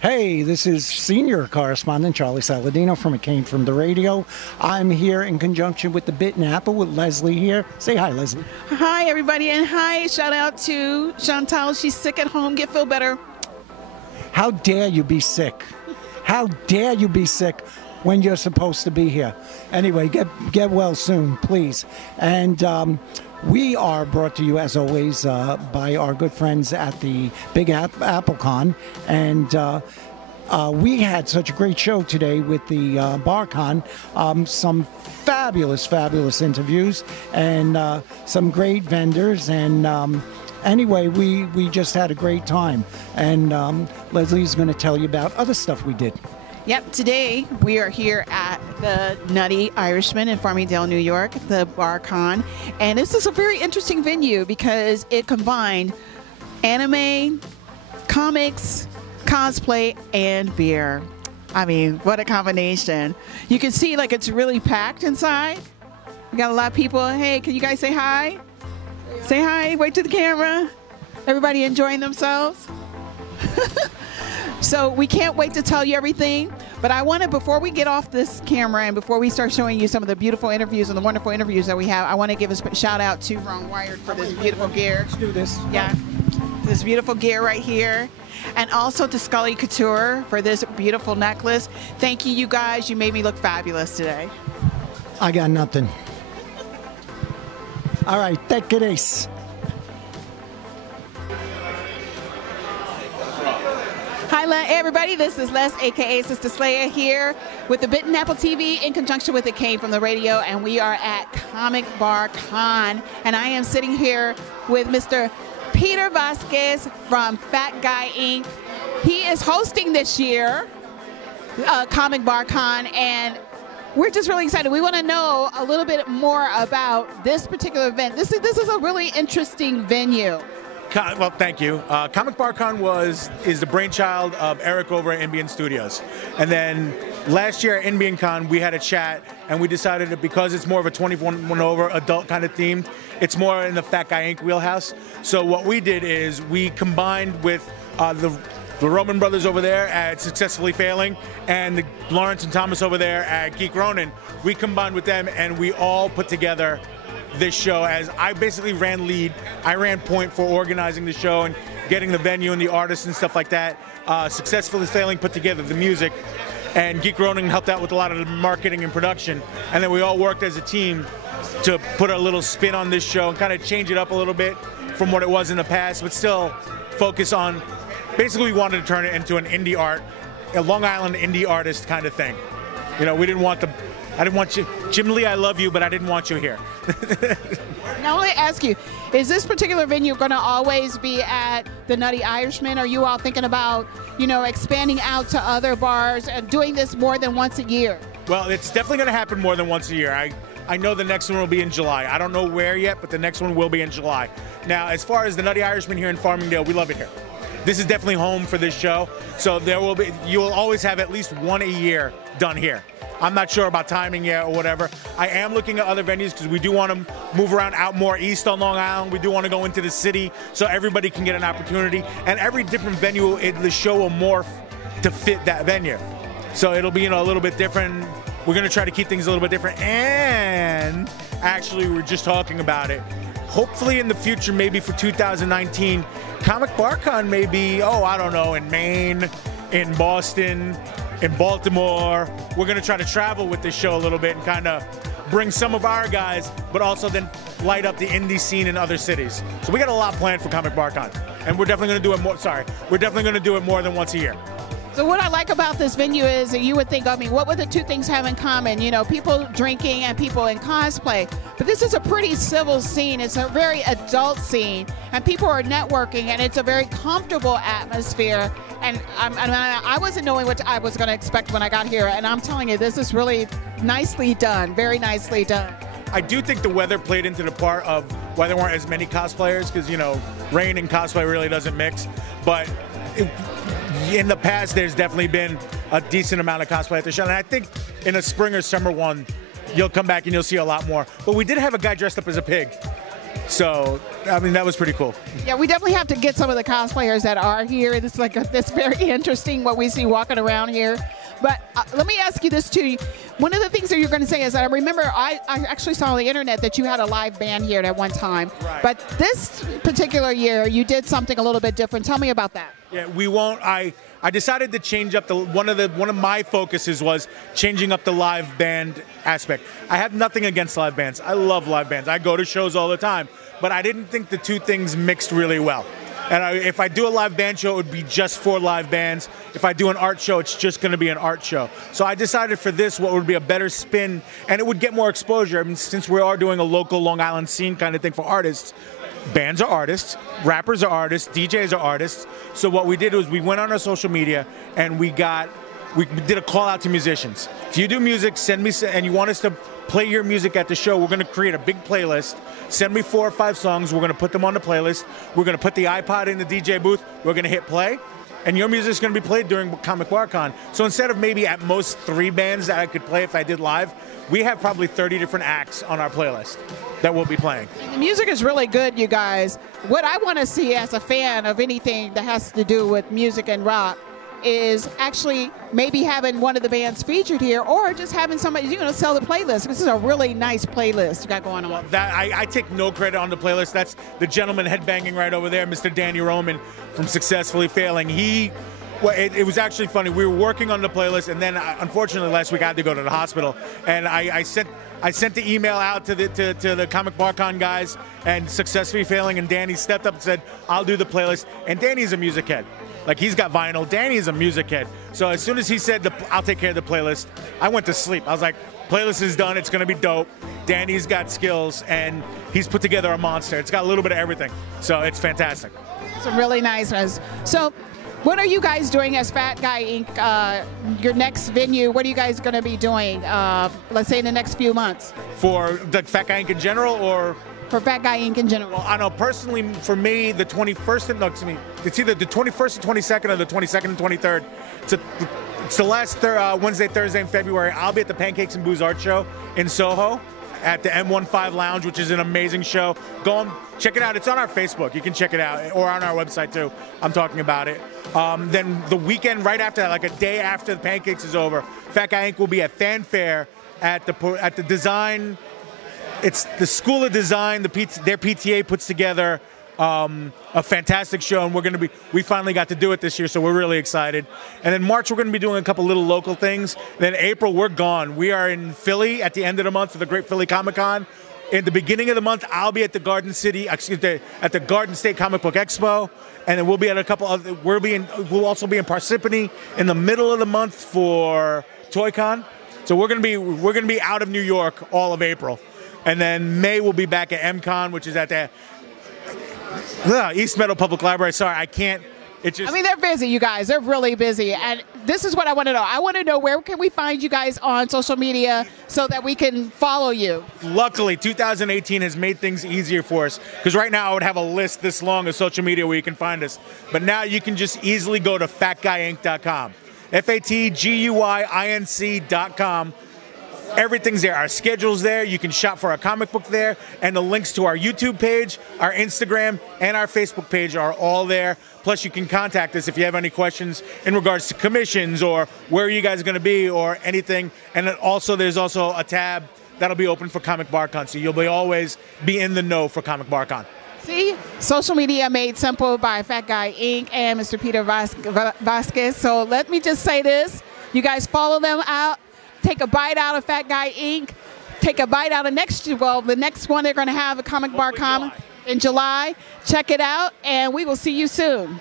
Hey, this is senior correspondent Charlie Saladino from McCain from the Radio. I'm here in conjunction with the Bit and Apple with Leslie here. Say hi, Leslie. Hi, everybody, and hi, shout out to Chantal. She's sick at home. Feel better. How dare you be sick? How dare you be sick when you're supposed to be here? Anyway, get well soon, please. And we are brought to you, as always, by our good friends at the Big AppleCon. And we had such a great show today with the BarCon. Some fabulous interviews and some great vendors. And anyway, we just had a great time. And Leslie's going to tell you about other stuff we did. Yep, today we are here at the Nutty Irishman in Farmingdale, New York, the BarCon. And this is a very interesting venue because it combined anime, comics, cosplay, and beer. I mean, what a combination. You can see like it's really packed inside. We got a lot of people. Hey, can you guys say hi? Say hi, wave to the camera. Everybody enjoying themselves? So we can't wait to tell you everything, but I want to, before we get off this camera and before we start showing you some of the beautiful interviews and the wonderful interviews that we have, I want to give a shout out to Ron Wired for this beautiful gear. Let's do this. Yeah, this beautiful gear right here. And also to Scully Couture for this beautiful necklace. Thank you, you guys. You made me look fabulous today. I got nothing. All right, take it easy. Hi, everybody. This is Les, a.k.a. Sister Slaya, here with the Bit and Apple TV in conjunction with the Cane from the Radio, and we are at Comic Bar Con, and I am sitting here with Mr. Peter Vazquez from Fat Guy Inc. He is hosting this year Comic Bar Con, and we're just really excited. We want to know a little bit more about this particular event. This is a really interesting venue. Well, thank you. Comic Bar Con is the brainchild of Eric over at NBN Studios. And then last year at NBN Con, we had a chat, and we decided that because it's more of a 21 over adult kind of themed, it's more in the Fat Guy Inc. wheelhouse. So what we did is we combined with the Roman brothers over there at Successfully Failing and the Lawrence and Thomas over there at Geek Ronin. We combined with them, and we all put together this show. As I basically ran lead, I ran point for organizing the show and getting the venue and the artists and stuff like that. Successfully Failing put together the music, and Geek Ronin helped out with a lot of the marketing and production. And then we all worked as a team to put a little spin on this show and kind of change it up a little bit from what it was in the past, but still focus on, basically we wanted to turn it into an indie art, a Long Island indie artist kind of thing. You know, I didn't want you, Jim Lee, I love you, but I didn't want you here. Now let me ask you, is this particular venue going to always be at the Nutty Irishman? Are you all thinking about, expanding out to other bars and doing this more than once a year? Well, it's definitely going to happen more than once a year. I know the next one will be in July. I don't know where yet, but the next one will be in July. Now, as far as the Nutty Irishman here in Farmingdale, we love it here. This is definitely home for this show, so you will always have at least one a year done here. I'm not sure about timing yet or whatever. I am looking at other venues because we do want to move around out more east on Long Island. We do want to go into the city so everybody can get an opportunity. And every different venue, the show will morph to fit that venue. So it'll be a little bit different. We're going to try to keep things a little bit different. And actually, we're just talking about it. Hopefully in the future, maybe for 2019, Comic Bar Con may be, I don't know, in Maine, in Boston, in Baltimore. We're going to try to travel with this show a little bit and kind of bring some of our guys, but also then light up the indie scene in other cities. So we got a lot planned for Comic Bar Con, and we're definitely going to do it more. We're definitely going to do it more than once a year. So what I like about this venue is that you would think, what would the two things have in common? People drinking and people in cosplay. But this is a pretty civil scene. It's a very adult scene, and people are networking, and it's a very comfortable atmosphere. And I wasn't knowing what I was going to expect when I got here, and I'm telling you, this is really nicely done, very nicely done. I do think the weather played into the part of why there weren't as many cosplayers, because, rain and cosplay really doesn't mix. But in the past, there's definitely been a decent amount of cosplay at the show. And I think in a spring or summer one, you'll come back and you'll see a lot more. But we did have a guy dressed up as a pig. So, I mean, that was pretty cool. Yeah, we definitely have to get some of the cosplayers that are here. It's like it's very interesting what we see walking around here. But let me ask you this too. One of the things that you're going to say is that I remember I actually saw on the internet that you had a live band here at one time. Right. But this particular year, you did something a little bit different. Tell me about that. Yeah, we won't. I decided to change up one of my focuses was changing up the live band aspect. I have nothing against live bands. I love live bands. I go to shows all the time, but I didn't think the two things mixed really well. And if I do a live band show, it would be just for live bands. If I do an art show, it's just going to be an art show. So I decided for this what would be a better spin, and it would get more exposure. I mean, since we are doing a local Long Island scene kind of thing for artists, bands are artists, rappers are artists, DJs are artists. So what we did was we went on our social media and we did a call out to musicians. If you do music, send me, and you want us to play your music at the show, we're going to create a big playlist. Send me 4 or 5 songs. We're going to put them on the playlist. We're going to put the iPod in the DJ booth. We're going to hit play, and your music's going to be played during Comic Bar Con. So instead of maybe at most 3 bands that I could play if I did live, we have probably 30 different acts on our playlist that we'll be playing. And the music is really good, you guys. What I want to see as a fan of anything that has to do with music and rock is actually maybe having one of the bands featured here, or just having somebody, sell the playlist. This is a really nice playlist you got going on. That I take no credit on the playlist. That's the gentleman headbanging right over there, Mr. Danny Roman from Successfully Failing. It was actually funny. We were working on the playlist, and then unfortunately last week I had to go to the hospital, and I sent the email out to the Comic Bar Con guys, and Successfully Failing, and Danny stepped up and said, "I'll do the playlist." And Danny's a music head. Like, he's got vinyl. Danny's a music head. So as soon as he said, I'll take care of the playlist, I went to sleep. I was like, playlist is done. It's going to be dope. Danny's got skills, and he's put together a monster. It's got a little bit of everything. So it's fantastic. Some really nice ones. So what are you guys doing as Fat Guy Inc.? Your next venue, what are you guys going to be doing, let's say in the next few months? For the Fat Guy Inc. in general, or? For Fat Guy Inc. in general. Well, I know personally, for me, the 21st, it's either the 21st and 22nd or the 22nd and 23rd. It's the last Wednesday, Thursday in February. I'll be at the Pancakes and Booze Art Show in Soho at the M15 Lounge, which is an amazing show. Go and check it out. It's on our Facebook. You can check it out, or on our website too. I'm talking about it. Then the weekend right after that, like a day after the Pancakes is over, Fat Guy Inc. will be at Fanfare at the Design. It's the School of Design. Their PTA puts together a fantastic show, and we finally got to do it this year, so we're really excited. And then March, we're going to be doing a couple little local things. Then April, we're gone. We are in Philly at the end of the month for the Great Philly Comic Con. In the beginning of the month, I'll be at the Garden State Comic Book Expo, and then we'll be at a couple other. We'll also be in Parsippany in the middle of the month for Toy Con. So we're going to be out of New York all of April. And then May we'll be back at MCon, which is at the East Meadow Public Library. Sorry, I can't. I mean, they're busy, you guys. They're really busy. And this is what I want to know. I want to know, where can we find you guys on social media so that we can follow you? Luckily, 2018 has made things easier for us, because right now I would have a list this long of social media where you can find us. But now you can just easily go to fatguyinc.com. FATGUYINC.com. Everything's there. Our schedule's there. You can shop for our comic book there. And the links to our YouTube page, our Instagram, and our Facebook page are all there. Plus, you can contact us if you have any questions in regards to commissions or where you guys are going to be or anything. And then also, there's also a tab that'll be open for Comic Bar Con. So you'll always be in the know for Comic Bar Con. See, social media made simple by Fat Guy Inc. and Mr. Peter Vazquez. So let me just say this. You guys follow them out. Take a bite out of Fat Guy Inc. Take a bite out of the next one they're going to have a Comic Bar Con in July. Check it out, and we will see you soon.